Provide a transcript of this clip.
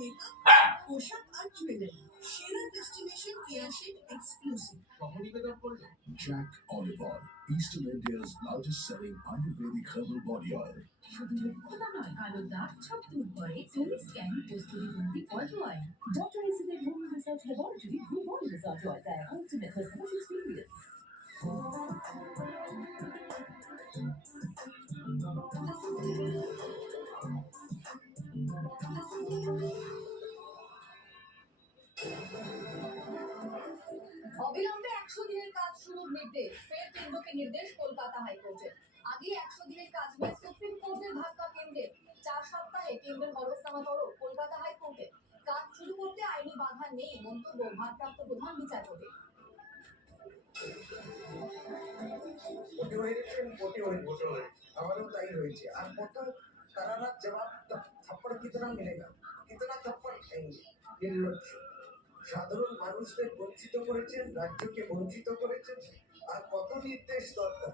Makeup, পোশাক আর jewellery, সেরা ডেস্টিনেশন কেয়াশেড exclusive. Jack Olive Oil, Eastern India's largest selling Ayurvedic herbal body oil. শুধু রূপকথা নয়, কালো দাগ সব দূর করে সোনি স্ক্যান প্রস্তুতি বন্দি বডি অয়েল। ডক্টর এসিদের home research laboratory group body research oil, their ultimate customer experience. অবিলম্বে 100 দিনের কাজ শুরুর নির্দেশ, ফের কেন্দ্রকে নির্দেশ কলকাতা হাইকোর্টের। আগে 100 দিনের কাজ নিয়ে সুপ্রিম কোর্টের ধাক্কা কেন্দ্রের। 4 সপ্তাহে কেন্দ্রের হলফনামা তলব কলকাতা হাইকোর্টে। কাজ শুরু করতে আইনি বাধা নেই, মন্তব্য ভারপ্রাপ্ত প্রধান বিচারপতি। हमारे ताई হয়েছে আর কত কারারাত জবাব थप्पड़ कितना मिलेगा, कितना थप्पड़ खाएंगे। निर्लज्ज সাধারণ মানুষদের বঞ্চিত করেছেন, রাজ্যকে বঞ্চিত করেছেন, আর কত নির্দেশ দরকার।